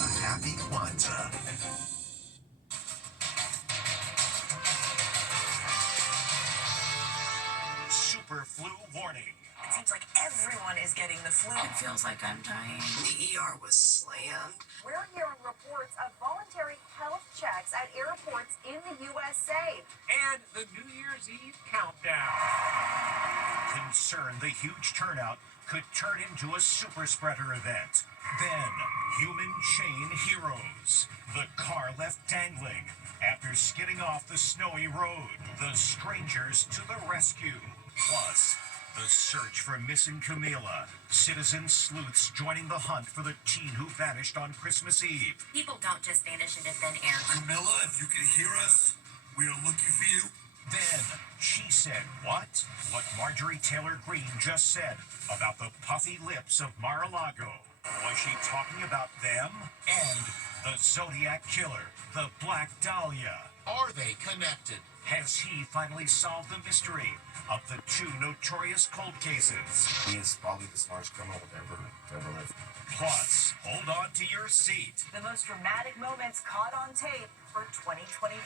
a happy Kwanzaa. Super flu warning. It seems like everyone is getting the flu. It feels like I'm dying. The ER was slammed. We're hearing reports of voluntary health checks at airports in the USA. And the New Year's Eve countdown. Concerned the huge turnout could turn into a super spreader event. Then, human chain heroes. The car left dangling after skidding off the snowy road. The strangers to the rescue. Plus, the search for missing Camila. Citizen sleuths joining the hunt for the teen who vanished on Christmas Eve. People don't just vanish into thin air. Camilla, if you can hear us, we are looking for you. Then, she said what? What Marjorie Taylor Greene just said about the puffy lips of Mar-a-Lago. Was she talking about them? And the Zodiac Killer, the Black Dahlia. Are they connected? Has he finally solved the mystery of the two notorious cold cases? He is probably the smartest criminal ever lived. Plus, hold on to your seat. The most dramatic moments caught on tape for 2025.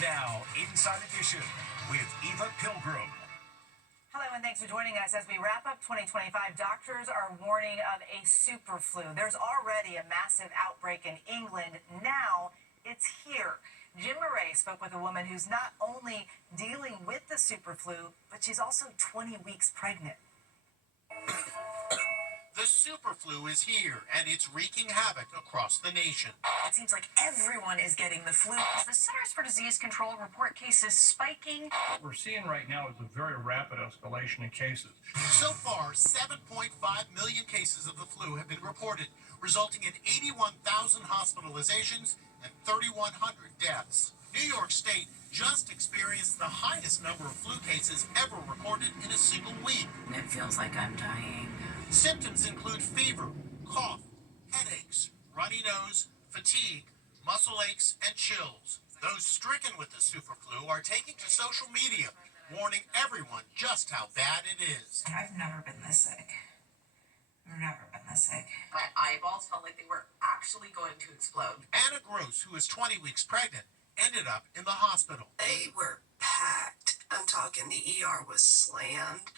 Now, Inside Edition with Eva Pilgrim. Hello and thanks for joining us as we wrap up 2025. Doctors are warning of a super flu. There's already a massive outbreak in England. Now it's here. Jim Murray spoke with a woman who's not only dealing with the super flu, but she's also 20 weeks pregnant. The super flu is here, and it's wreaking havoc across the nation. It seems like everyone is getting the flu. The Centers for Disease Control report cases spiking. What we're seeing right now is a very rapid escalation in cases. So far, 7.5 million cases of the flu have been reported, resulting in 81,000 hospitalizations and 3,100 deaths. New York State just experienced the highest number of flu cases ever recorded in a single week. It feels like I'm dying. Symptoms include fever, cough, headaches, runny nose, fatigue, muscle aches, and chills. Those stricken with the super flu are taking to social media, warning everyone just how bad it is. I've never been this sick. Never been this sick. My eyeballs felt like they were actually going to explode. Anna Gross, who is 20 weeks pregnant, ended up in the hospital. They were packed. I'm talking the ER was slammed.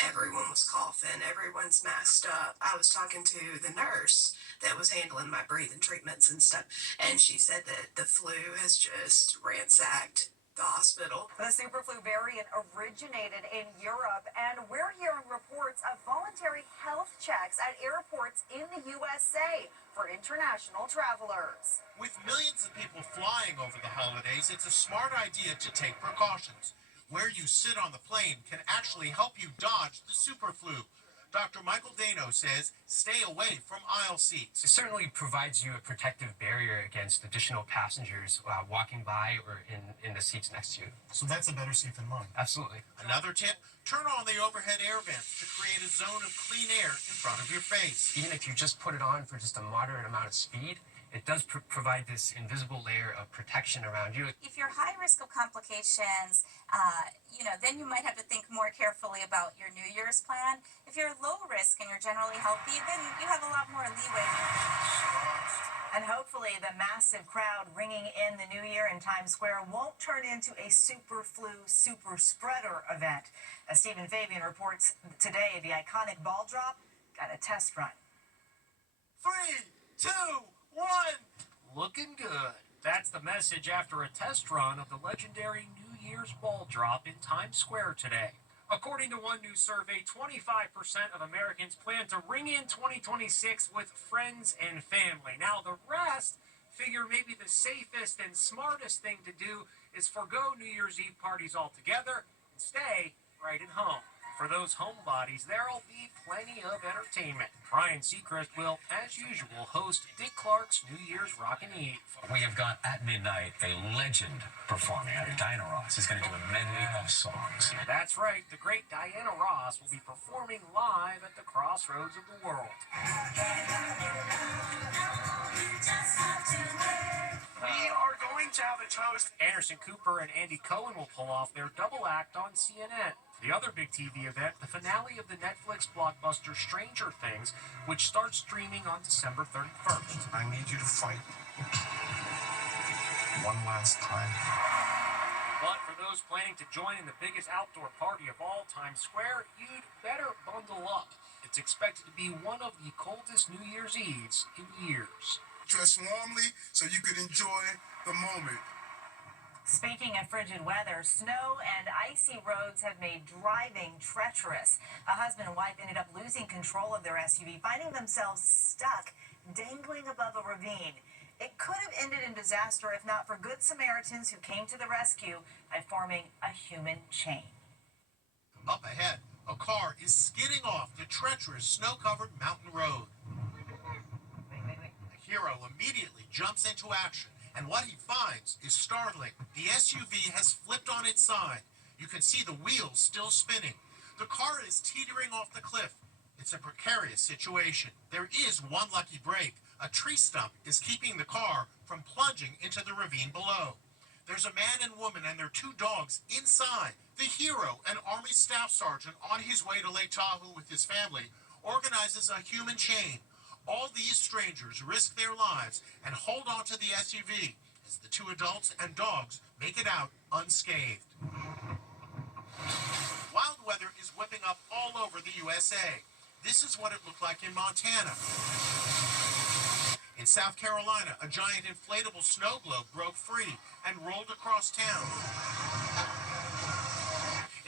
Everyone was coughing. Everyone's masked up. I was talking to the nurse that was handling my breathing treatments and stuff, and she said that the flu has just ransacked the hospital. The super flu variant originated in Europe, and we're hearing reports of voluntary health checks at airports in the USA for international travelers. With millions of people flying over the holidays, it's a smart idea to take precautions. Where you sit on the plane can actually help you dodge the super flu. Dr. Michael Dano says stay away from aisle seats. It certainly provides you a protective barrier against additional passengers walking by or in the seats next to you. So that's a better seat than mine. Absolutely. Another tip, turn on the overhead air vents to create a zone of clean air in front of your face. Even if you just put it on for just a moderate amount of speed, it does provide this invisible layer of protection around you. If you're high risk of complications, then you might have to think more carefully about your New Year's plan. If you're low risk and you're generally healthy, then you have a lot more leeway. And hopefully the massive crowd ringing in the new year in Times Square won't turn into a super flu, super spreader event. As Stephen Fabian reports today, the iconic ball drop got a test run. 3, 2, 1. Looking good. That's the message after a test run of the legendary New Year's ball drop in Times Square today. According to one new survey, 25% of Americans plan to ring in 2026 with friends and family. Now, the rest figure maybe the safest and smartest thing to do is forgo New Year's Eve parties altogether and stay right at home. For those homebodies, there'll be plenty of entertainment. Ryan Seacrest will, as usual, host Dick Clark's New Year's Rockin' Eve. We have got at midnight a legend performing. Diana Ross is going to do a medley of songs. That's right, the great Diana Ross will be performing live at the crossroads of the world. We are going to have a toast. Anderson Cooper and Andy Cohen will pull off their double act on CNN. The other big TV event, the finale of the Netflix blockbuster Stranger Things, which starts streaming on December 31st. I need you to fight one last time. But for those planning to join in the biggest outdoor party of all, Times Square, you'd better bundle up. It's expected to be one of the coldest New Year's Eves in years. Dress warmly so you could enjoy the moment. Speaking of frigid weather, snow and icy roads have made driving treacherous. A husband and wife ended up losing control of their SUV, finding themselves stuck, dangling above a ravine. It could have ended in disaster if not for good Samaritans who came to the rescue by forming a human chain. Up ahead, a car is skidding off the treacherous snow-covered mountain road. The hero immediately jumps into action, and what he finds is startling. The SUV has flipped on its side. You can see the wheels still spinning. The car is teetering off the cliff. It's a precarious situation. There is one lucky break. A tree stump is keeping the car from plunging into the ravine below. There's a man and woman and their 2 dogs inside. The hero, an Army Staff Sergeant on his way to Lake Tahoe with his family, organizes a human chain. All these strangers risk their lives and hold on to the SUV as the 2 adults and dogs make it out unscathed. Wild weather is whipping up all over the USA. This is what it looked like in Montana. In South Carolina, a giant inflatable snow globe broke free and rolled across town.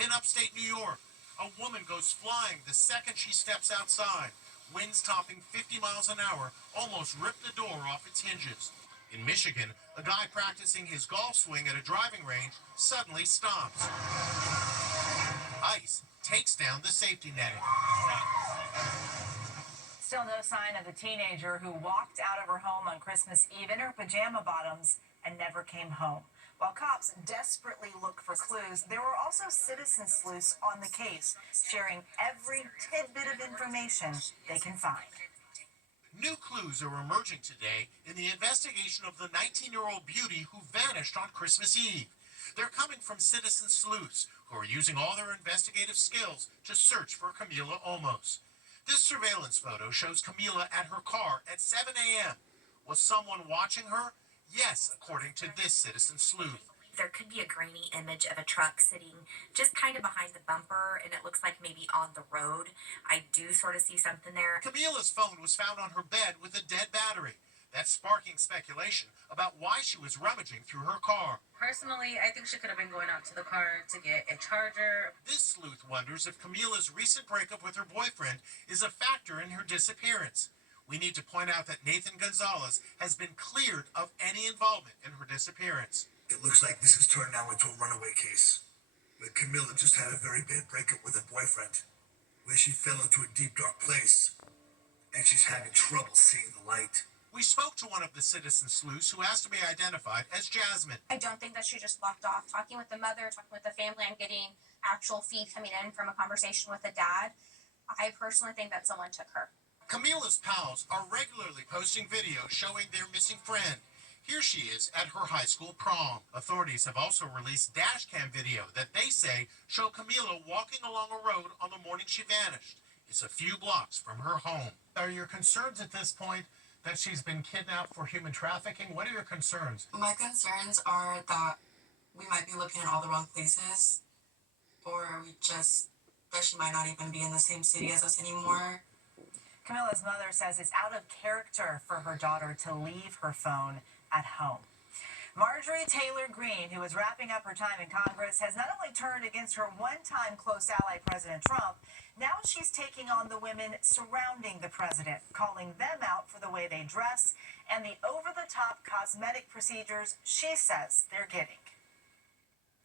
In upstate New York, a woman goes flying the second she steps outside. Winds topping 50 miles an hour almost rip the door off its hinges. In Michigan, a guy practicing his golf swing at a driving range suddenly stops. Ice takes down the safety netting. Still no sign of the teenager who walked out of her home on Christmas Eve in her pajama bottoms and never came home. While cops desperately look for clues, there were also citizen sleuths on the case, sharing every tidbit of information they can find. New clues are emerging today in the investigation of the 19-year-old beauty who vanished on Christmas Eve. They're coming from citizen sleuths who are using all their investigative skills to search for Camila Olmos. This surveillance photo shows Camila at her car at 7 a.m. Was someone watching her? Yes, according to this citizen sleuth. There could be a grainy image of a truck sitting just kind of behind the bumper, and it looks like maybe on the road. I do sort of see something there. Camila's phone was found on her bed with a dead battery. That's sparking speculation about why she was rummaging through her car. Personally, I think she could have been going out to the car to get a charger. This sleuth wonders if Camila's recent breakup with her boyfriend is a factor in her disappearance. We need to point out that Nathan Gonzalez has been cleared of any involvement in her disappearance. It looks like this has turned now into a runaway case, where Camila just had a very bad breakup with her boyfriend, where she fell into a deep, dark place, and she's having trouble seeing the light. We spoke to one of the citizen sleuths who asked to be identified as Jasmine. I don't think that she just left off. Talking with the mother, talking with the family, I'm getting actual feed coming in from a conversation with the dad. I personally think that someone took her. Camila's pals are regularly posting videos showing their missing friend. Here she is at her high school prom. Authorities have also released dash cam video that they say show Camila walking along a road on the morning she vanished. It's a few blocks from her home. Are your concerns at this point that she's been kidnapped for human trafficking? What are your concerns? My concerns are that we might be looking at all the wrong places, or that she might not even be in the same city as us anymore. Camila's mother says it's out of character for her daughter to leave her phone at home. Marjorie Taylor Greene, who is wrapping up her time in Congress, has not only turned against her one-time close ally, President Trump, now she's taking on the women surrounding the president, calling them out for the way they dress and the over-the-top cosmetic procedures she says they're getting.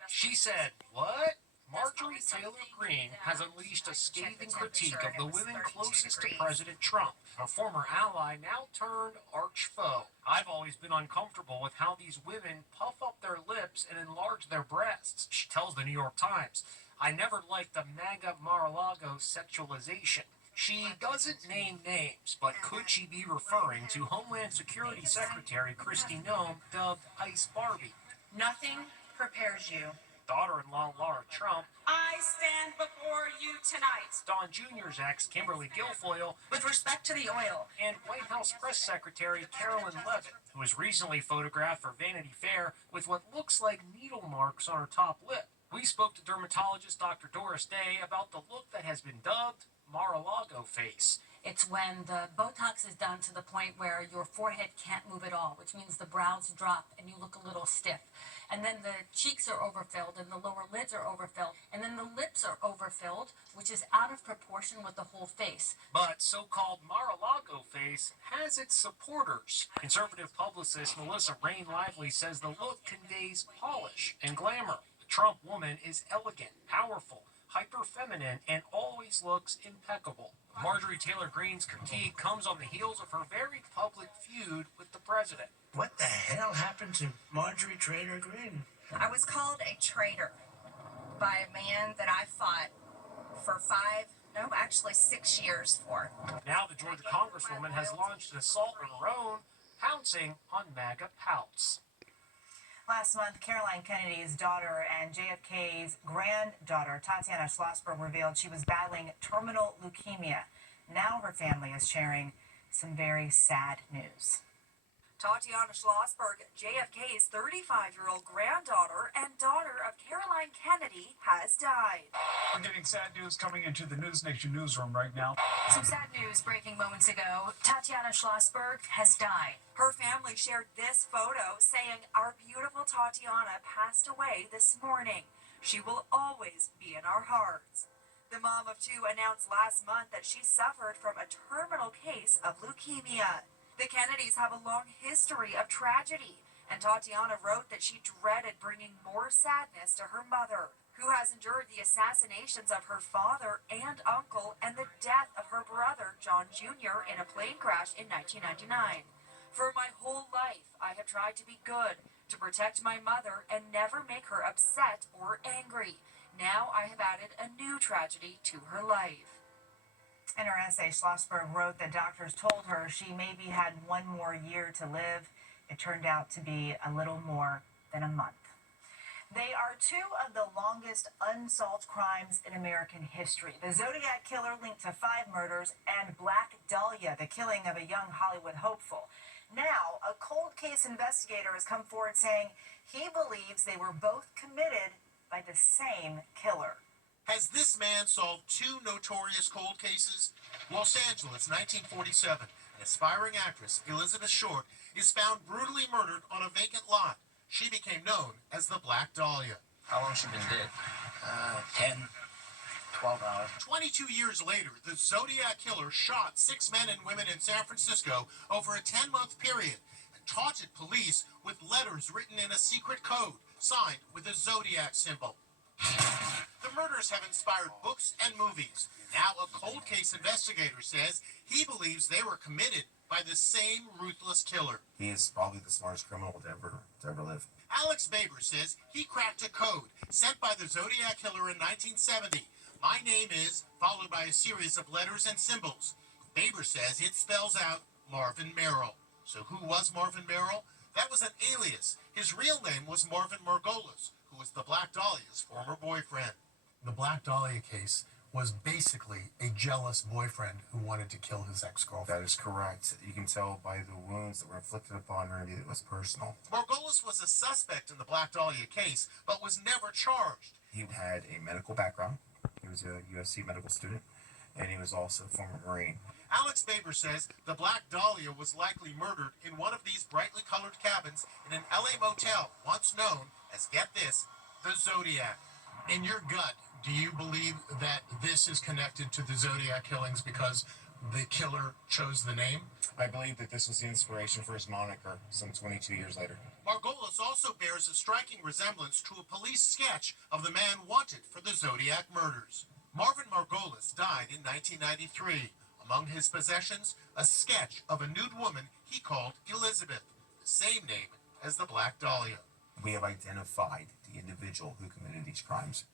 She said, what? Marjorie Taylor Greene has unleashed a scathing critique of the women closest to President Trump, her former ally now turned arch foe. I've always been uncomfortable with how these women puff up their lips and enlarge their breasts, she tells the New York Times. I never liked the MAGA Mar-a-Lago sexualization. She doesn't name names, but could she be referring to Homeland Security Secretary Kristi Noem, dubbed Ice Barbie? Nothing prepares you. Daughter-in-law Laura Trump, I stand before you tonight. Don Jr.'s ex Kimberly Guilfoyle, With respect to the oil, and White House Press Secretary Carolyn Leavitt, who was recently photographed for Vanity Fair with what looks like needle marks on her top lip. We spoke to dermatologist Dr. Doris Day about the look that has been dubbed Mar-a-Lago face. It's when the Botox is done to the point where your forehead can't move at all, which means the brows drop and you look a little stiff. And then the cheeks are overfilled and the lower lids are overfilled. And then the lips are overfilled, which is out of proportion with the whole face. But so-called Mar-a-Lago face has its supporters. Conservative publicist Melissa Rain Lively says the look conveys polish and glamour. The Trump woman is elegant, powerful, hyper-feminine, and always looks impeccable. Marjorie Taylor Greene's critique comes on the heels of her very public feud with the president. What the hell happened to Marjorie Taylor Greene? I was called a traitor by a man that I fought for 6 years for. Now the Georgia Congresswoman has launched an assault of her own, pouncing on MAGA pouts. Last month, Caroline Kennedy's daughter and JFK's granddaughter, Tatiana Schlossberg, revealed she was battling terminal leukemia. Now her family is sharing some very sad news. Tatiana Schlossberg, JFK's 35-year-old granddaughter and daughter of Caroline Kennedy, has died. We're getting sad news coming into the News Nation newsroom right now. Some sad news breaking moments ago. Tatiana Schlossberg has died. Her family shared this photo saying, "Our beautiful Tatiana passed away this morning. She will always be in our hearts." The mom of two announced last month that she suffered from a terminal case of leukemia. The Kennedys have a long history of tragedy, and Tatiana wrote that she dreaded bringing more sadness to her mother, who has endured the assassinations of her father and uncle and the death of her brother, John Jr., in a plane crash in 1999. "For my whole life, I have tried to be good, to protect my mother and never make her upset or angry. Now I have added a new tragedy to her life." In her essay, Schlossberg wrote that doctors told her she maybe had one more year to live. It turned out to be a little more than a month. They are two of the longest unsolved crimes in American history. The Zodiac Killer linked to 5 murders and Black Dahlia, the killing of a young Hollywood hopeful. Now, a cold case investigator has come forward saying he believes they were both committed by the same killer. Has this man solved 2 notorious cold cases? Los Angeles, 1947. An aspiring actress, Elizabeth Short, is found brutally murdered on a vacant lot. She became known as the Black Dahlia. How long has she been dead? 10, 12 hours. 22 years later, the Zodiac Killer shot 6 men and women in San Francisco over a 10-month period and taunted police with letters written in a secret code, signed with a Zodiac symbol. The murders have inspired books and movies. Now a cold case investigator says he believes they were committed by the same ruthless killer. He is probably the smartest criminal to ever live. Alex Baber says he cracked a code sent by the Zodiac Killer in 1970. "My name is," followed by a series of letters and symbols. Baber says it spells out Marvin Merrill. So who was Marvin Merrill? That was an alias. His real name was Marvin Margolis, who was the Black Dahlia's former boyfriend. The Black Dahlia case was basically a jealous boyfriend who wanted to kill his ex-girlfriend. That is correct. You can tell by the wounds that were inflicted upon her that it was personal. Margolis was a suspect in the Black Dahlia case, but was never charged. He had a medical background. He was a USC medical student, and he was also a former Marine. Alex Baber says the Black Dahlia was likely murdered in one of these brightly colored cabins in an LA motel once known as, get this, the Zodiac. In your gut, do you believe that this is connected to the Zodiac killings because the killer chose the name? I believe that this was the inspiration for his moniker some 22 years later. Margolis also bears a striking resemblance to a police sketch of the man wanted for the Zodiac murders. Marvin Margolis died in 1993. Among his possessions, a sketch of a nude woman he called Elizabeth, the same name as the Black Dahlia. We have identified the individual who committed these crimes.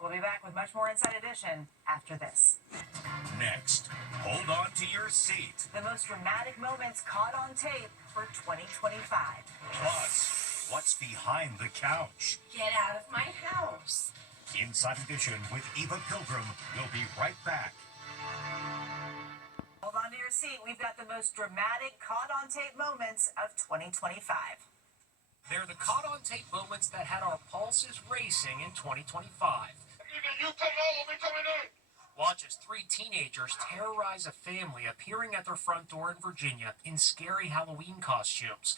We'll be back with much more Inside Edition after this. Next, hold on to your seat. The most dramatic moments caught on tape for 2025. Plus, what's behind the couch. Get out of my house. Inside Edition with Eva Pilgrim. We'll be right back. Hold on to your seat. We've got the most dramatic caught on tape moments of 2025. They're the caught on tape moments that had our pulses racing in 2025. Watch as 3 teenagers terrorize a family appearing at their front door in Virginia in scary Halloween costumes.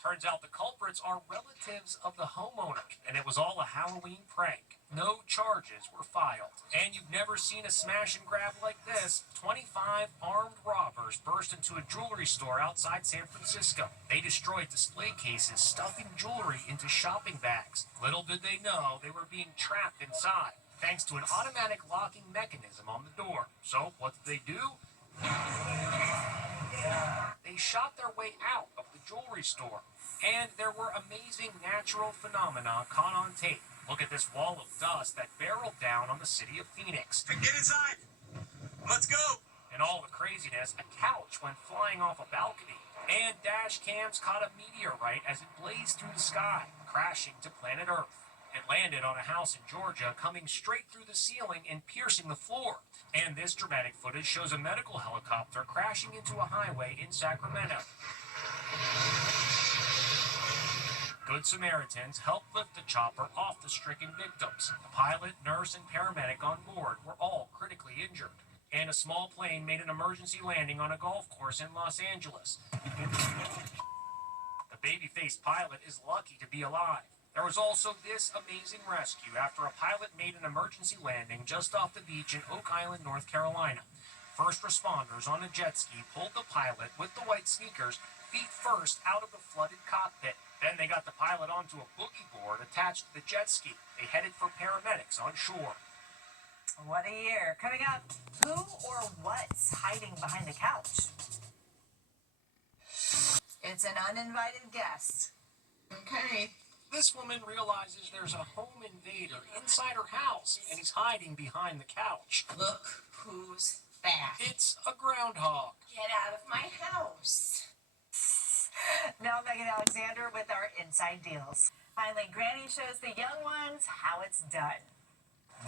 Turns out the culprits are relatives of the homeowner, and it was all a Halloween prank. No charges were filed. And you've never seen a smash and grab like this. 25 armed robbers burst into a jewelry store outside San Francisco. They destroyed display cases, stuffing jewelry into shopping bags. Little did they know they were being trapped inside, thanks to an automatic locking mechanism on the door. So what did they do? They shot their way out of the jewelry store, and there were amazing natural phenomena caught on tape. Look at this wall of dust that barreled down on the city of Phoenix. Get inside. Let's go. In all the craziness, a couch went flying off a balcony, and dash cams caught a meteorite as it blazed through the sky, crashing to planet Earth. It landed on a house in Georgia, coming straight through the ceiling and piercing the floor. And this dramatic footage shows a medical helicopter crashing into a highway in Sacramento. Good Samaritans helped lift the chopper off the stricken victims. The pilot, nurse, and paramedic on board were all critically injured. And a small plane made an emergency landing on a golf course in Los Angeles. The baby-faced pilot is lucky to be alive. There was also this amazing rescue after a pilot made an emergency landing just off the beach in Oak Island, North Carolina. First responders on a jet ski pulled the pilot with the white sneakers feet first out of the flooded cockpit. Then they got the pilot onto a boogie board attached to the jet ski. They headed for paramedics on shore. What a year. Coming up, who or what's hiding behind the couch? It's an uninvited guest. Okay. This woman realizes there's a home invader inside her house, and he's hiding behind the couch. Look who's back. It's a groundhog. Get out of my house. Now Megan Alexander with our Inside Deals. Finally, Granny shows the young ones how it's done.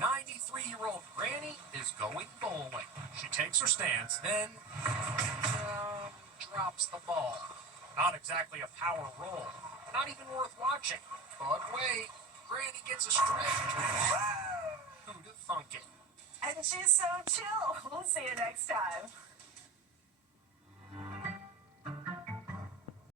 93-year-old Granny is going bowling. She takes her stance, then drops the ball. Not exactly a power roll. Not even worth watching. But wait, Granny gets a strike. Who'd have thunk it? And she's so chill. We'll see you next time.